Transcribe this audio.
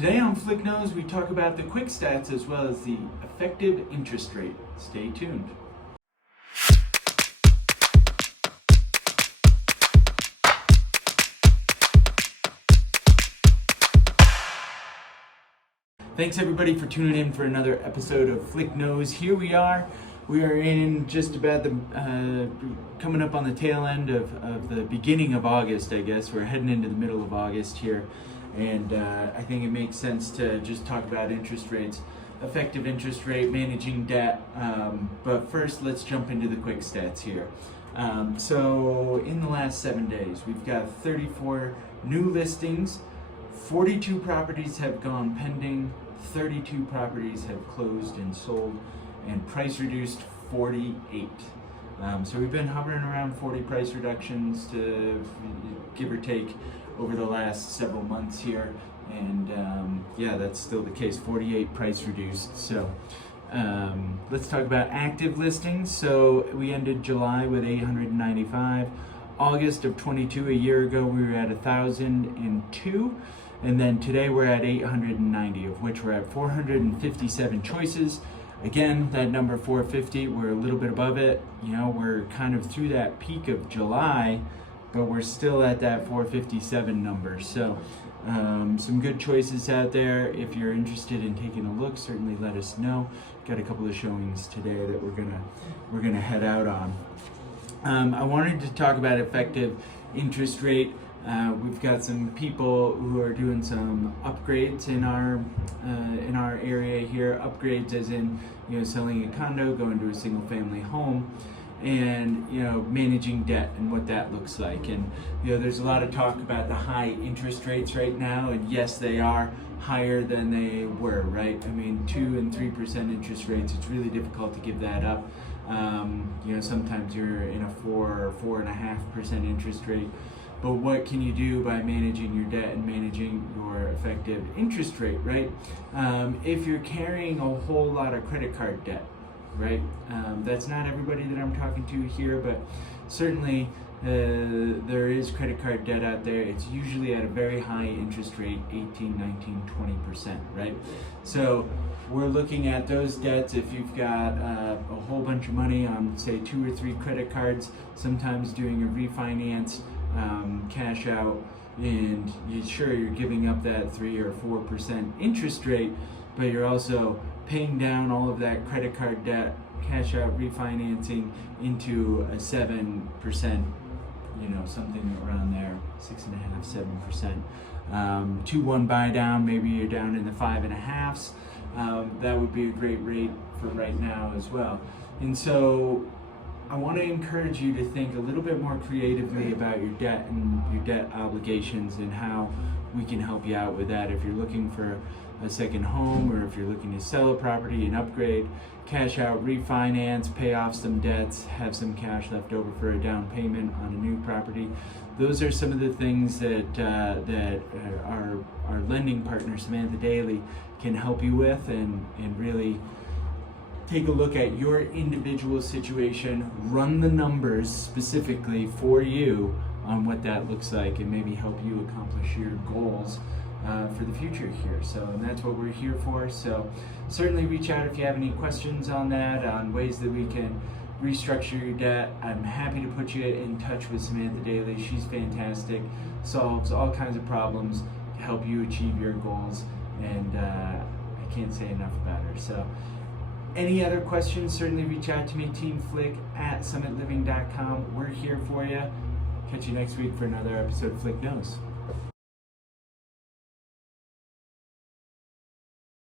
Today on Flick Nose, we talk about the quick stats as well as the effective interest rate. Stay tuned. Thanks everybody for tuning in for another episode of Flick Nose. Here we are. We are in just about the coming up on the tail end of the beginning of August, I guess. We're heading into the middle of August here, and I think it makes sense to just talk about interest rates, effective interest rate, managing debt. But first, let's jump into the quick stats here. So in the last 7 days, we've got 34 new listings. 42 properties have gone pending, 32 properties have closed and sold, and price reduced 48. So we've been hovering around 40 price reductions to give or take over the last several months here, and yeah, that's still the case, 48 price reduced. So let's talk about active listings. So we ended July with 895. August of 22, a year ago, we were at 1,002. And then today we're at 890, of which we're at 457 choices. Again, that number 450, we're a little bit above it. You know, we're kind of through that peak of July, but we're still at that 457 number. So some good choices out there. If you're interested in taking a look, certainly let us know. Got a couple of showings today that we're gonna head out on. I wanted to talk about effective interest rate. We've got some people who are doing some upgrades in our area here. Upgrades as in, you know, selling a condo, going to a single family home, and, you know, managing debt and what that looks like. And, you know, there's a lot of talk about the high interest rates right now, and yes, they are higher than they were, right? I mean, 2 and 3% interest rates, it's really difficult to give that up. You know, sometimes you're in a 4 or 4.5% interest rate. But what can you do by managing your debt and managing your effective interest rate, right? If you're carrying a whole lot of credit card debt, right? That's not everybody that I'm talking to here, but certainly there is credit card debt out there. It's usually at a very high interest rate, 18, 19, 20%, right? So we're looking at those debts. If you've got a whole bunch of money on, say, 2 or 3 credit cards, sometimes doing a refinance, cash out, and you're giving up that 3 or 4% interest rate, but you're also paying down all of that credit card debt, cash out refinancing into a 7%, you know, something around there, 6.5%, 7%. 2-1 buy down, maybe you're down in the 5.5s. That would be a great rate for right now as well. And so I want to encourage you to think a little bit more creatively about your debt and your debt obligations and how we can help you out with that. If you're looking for a second home, or if you're looking to sell a property and upgrade, cash out, refinance, pay off some debts, have some cash left over for a down payment on a new property. Those are some of the things that our lending partner, Samantha Daly, can help you with, and really take a look at your individual situation, run the numbers specifically for you on what that looks like, and maybe help you accomplish your goals for the future here. So, and that's what we're here for. So certainly reach out if you have any questions on that, on ways that we can restructure your debt. I'm happy to put you in touch with Samantha Daly. She's fantastic, solves all kinds of problems to help you achieve your goals, and I can't say enough about her. So any other questions, certainly reach out to me, teamflick@summitliving.com. We're here for you. Catch you next week for another episode of Flick Nose.